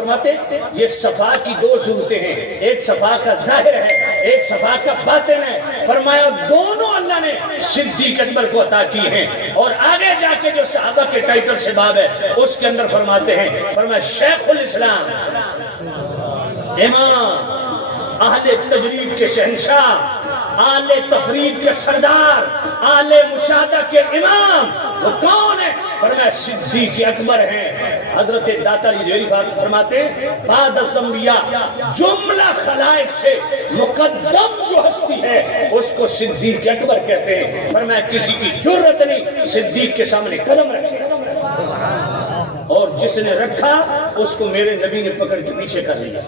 فرماتے یہ صفا کی دو صورتیں ہیں، ایک صفا کا ظاہر ہے، ایک صفا کا باطن ہے۔ فرمایا دونوں اللہ نے صدیق اکبر کو عطا کی ہیں۔ اور آگے جا کے جو صحابہ کے ٹائٹل سے باب ہے اس کے اندر فرماتے ہیں، فرمایا شیخ الاسلام، امام، اہل تجرید کے شہنشاہ، اہل تفرید کے سردار، اہل مشاہدہ کے امام، وہ کون ہے؟ فرمایا صدیق اکبر ہیں۔ حضرت داتا جوہری فرماتے ہیں بعد الانبیاء جملہ خلائق سے مقدم جو ہستی ہے اس کو صدیق اکبر کہتے ہیں۔ فرمایا کسی کی جرت نہیں صدیق کے سامنے قدم رکھے، اور جس نے رکھا اس کو میرے نبی نے پکڑ کے پیچھے کر لیا۔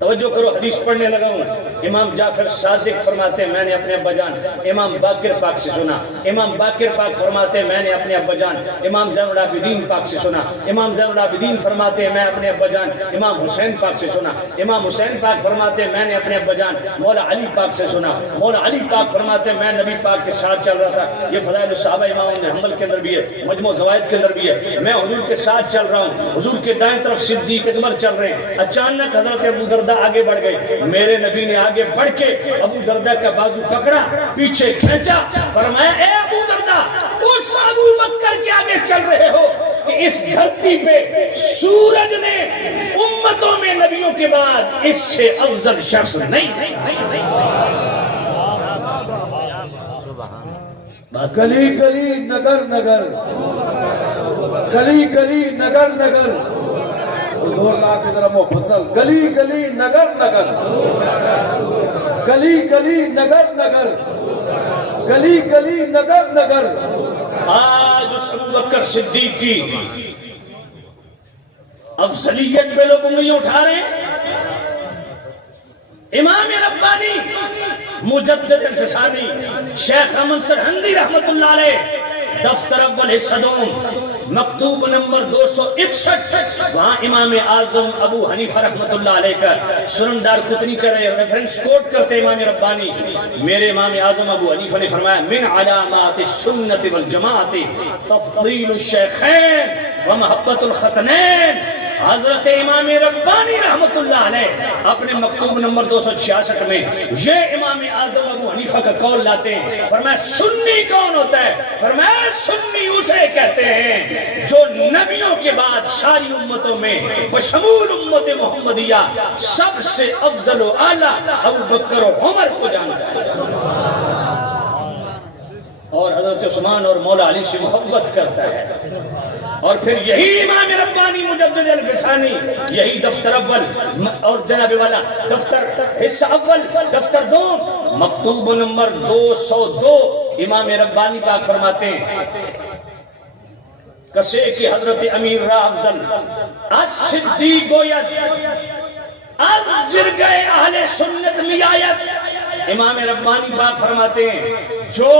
توجہ کرو، حدیث پڑھنے لگا ہوں۔ امام جعفر صادق فرماتے ہیں میں نے اپنے ابا جان امام باقر پاک سے سنا۔ امام باقر پاک فرماتے ہیں میں نے اپنے ابا جان امام زین العابدین پاک سے سنا۔ امام زین العابدین فرماتے ہیں میں اپنے ابا جان امام حسین پاک سے سنا۔ امام حسین پاک فرماتے ہیں میں نے اپنے ابا جان مولا علی پاک سے سنا۔ مولا علی پاک فرماتے ہیں میں نبی پاک کے ساتھ چل رہا تھا۔ یہ فضائل الصحابہ امام ابن حنبل کے اندر بھی ہے، مجموع زوائد کے اندر بھی ہے۔ میں حضور کے ساتھ چل رہا ہوں، حضور کے دائیں طرف صدیق اکبر چل رہے ہیں۔ اچانک حضرت ابو دردہ آگے بڑھ گئے، میرے نبی نے آگے بڑھ کے ابو دردہ کا بازو پکڑا، پیچھے کھینچا، فرمایا اے ابو دردہ اس ابو بکر کے آگے چل رہے ہو کہ اس دھرتی پہ سورج نے امتوں میں نبیوں کے بعد اس سے افضل شخص نہیں۔ گلی گلی نگر نگر، گلی گلی نگر نگر، حضور لا کے ذرا محبت نال، گلی گلی نگر نگر، گلی گلی نگر نگر، گلی گلی نگر نگر۔ آج اس ابو بکر صدیق کی افضلیت پہ لوگ انگلیاں اٹھا رہے ہیں۔ امام ربانی مجدد الفسانی شیخ احمد سرہندی رحمت اللہ علیہ دفتر اول حصہ دوم مکتوب نمبر 261، وہاں امام اعظم ابو حنیفہ رحمت اللہ علیہ کا سنن دار قطنی کر رہے ریفرنس کوٹ کرتے امام ربانی، میرے امام اعظم ابو حنیفہ نے فرمایا من علامات السنت والجماعت تفضیل الشیخین ومحبت الختنین۔ حضرت امام ربانی رحمت اللہ علیہ اپنے مکتوب نمبر 266 میں یہ امام اعظم ابو حنیفہ کا قول لاتے ہیں۔ فرمایا سنی کون ہوتا ہے؟ فرمایا سنی اسے کہتے ہیں جو نبیوں کے بعد ساری امتوں میں بشمول امت محمدیہ سب سے افضل و اعلیٰ ابو بکر و عمر کو جانتا ہے، اور حضرت عثمان اور مولا علی سے محبت کرتا ہے۔ اور پھر یہی امام ربانی مجدد الفسانی یہی دفتر اول اور جناب والا دفتر حصہ اول دفتر دوم مکتوب نمبر 202 امام ربانی پاک فرماتے ہیں کسے کی حضرت امیر را افضل از صدیق گوید از جرگہ اہل سنت میایت۔ امام ربانی پاک فرماتے ہیں جو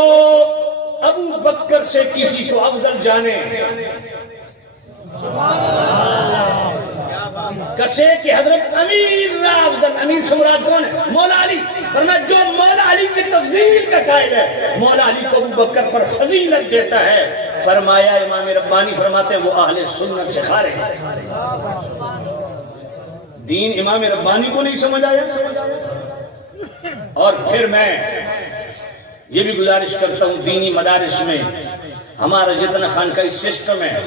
ابو بکر سے کسی کو افضل جانے، کسے کہ حضرت امیر را افضل، امیر سے مراد کون ہے؟ مولا علی۔ فرمایا جو مولا علی کی تفضیل کا قائل ہے مولا علی کو ابو بکر پر فضیلت دیتا ہے، فرمایا امام ربانی فرماتے ہیں وہ اہل سنت سے خارج ہے۔ دین امام ربانی کو نہیں سمجھ آیا۔ اور پھر میں یہ بھی گزارش کرتا ہوں دینی مدارس میں ہمارا جتنا خانقاہی سسٹم ہے،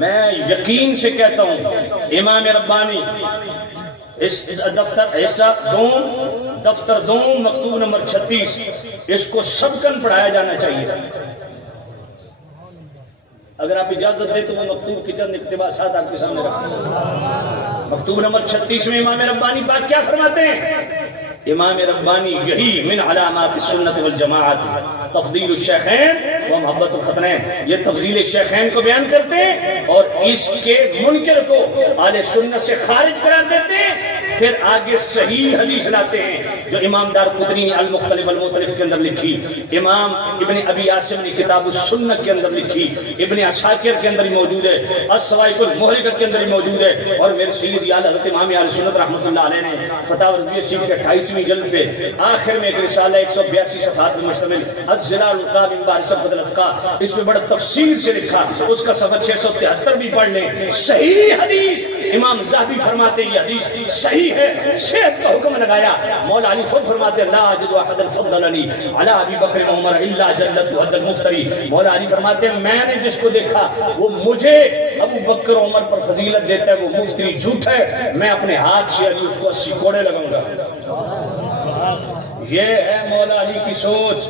میں یقین سے کہتا ہوں امام ربانی اس دفتر حصہ دوم دفتر دوم مکتوب نمبر 36 اس کو سبقاً پڑھایا جانا چاہیے۔ اگر آپ اجازت دیں تو وہ مکتوب کی چند اقتباسات آپ کے سامنے رکھتے ہیں۔ مکتوب نمبر 36 میں امام ربانی پاک کیا فرماتے ہیں؟ امام ربانی یہی من علامات السنت والجماعت تفضیل الشیخین و محبت الختنین، یہ تفضیل شیخین کو بیان کرتے ہیں اور اس کے منکر کو اہل سنت سے خارج قرار دیتے ہیں۔ پھر آگے صحیح حدیث لاتے ہیں جو امام دار قطنی نے المختلف والمختلف کے اندر لکھی، امام ابن ابی عاصم نے کتاب السنت کے اندر لکھی، ابن عساکر کے اندر ہی موجود ہے، الصواعق المحرقہ کے اندر ہی موجود ہے، اور میرے سیدی اعلی حضرت امام اہل سنت رحمۃ اللہ علیہ نے فتاوی رضویہ شریف کے 28ویں جلد پہ آخر میں ایک رسالہ 182 صفحات میں مشتمل الظلال القاب من بحر سبقت رسالت کا، اس میں بڑا تفصیل سے لکھا، اس کا صفحہ 673 بھی پڑھ لیں۔ صحیح حدیث، امام ذہبی فرماتے یہ حدیث صحیح ہے، صحت کا حکم لگایا۔ مولا علی خود فرماتے لا اجد احد فضلنی علی ابی بکر و عمر الا جلت حد المفتری۔ مولا علی فرماتے ہیں میں نے جس کو دیکھا وہ مجھے ابو بکر و عمر پر فضیلت دیتا ہے، وہ مفتری جھوٹ ہے، میں اپنے ہاتھ سے علی اس کو 80 کوڑے لگاؤں گا۔ یہ ہے مولا علی کی سوچ۔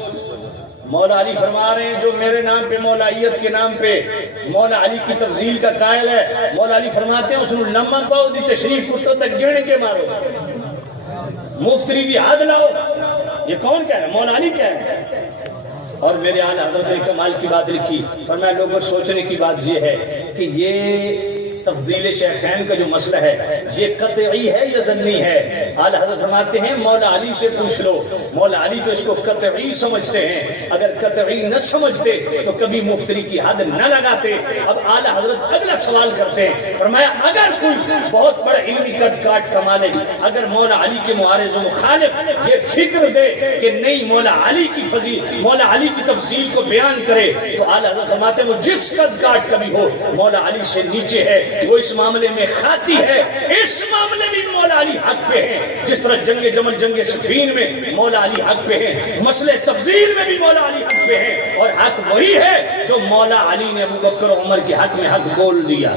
مولا علی فرما رہے ہیں جو میرے نام پہ مولائیت کے نام پہ مولا علی کی تفضیل کا قائل ہے، مولا علی فرماتے ہیں اس نے لمحہ کو دی تشریف کٹو تک گرنے کے مارو، مفتری دی حد لاؤ۔ یہ کون کہہ رہا ہے؟ مولا علی کہہ رہے ہیں۔ اور میرے آل حضرت نے کمال کی بات لکھی، فرمایا لوگوں سوچنے کی بات یہ ہے کہ یہ تفضیل شیخین کا جو مسئلہ ہے یہ قطعی ہے یا ظنی ہے؟ آل حضرت فرماتے ہیں مولا علی سے پوچھ لو، مولا علی تو اس کو قطعی سمجھتے ہیں، اگر قطعی نہ سمجھتے تو کبھی مفتری کی حد نہ لگاتے۔ اب آل حضرت اگلا سوال کرتے ہیں، فرمایا اگر کوئی بہت بڑا علمی قد کاٹ کما لے، اگر مولا علی کے معارض و مخالف یہ فکر دے کہ نہیں مولا علی کی فضیل مولا علی کی تفضیل کو بیان کرے، تو آل حضرت فرماتے ہیں وہ جس قد کاٹ کبھی ہو مولا علی سے نیچے ہے، وہ اس معاملے میں خاطی ہے، اس معاملے میں مولا علی حق پہ ہیں، جس طرح جنگ جمل جنگ صفین میں مولا علی حق پہ ہیں، مسئلہ تفضیل میں بھی مولا علی حق پہ ہیں، اور حق وہی ہے جو مولا علی نے ابو بکر و عمر کے حق میں حق بول دیا۔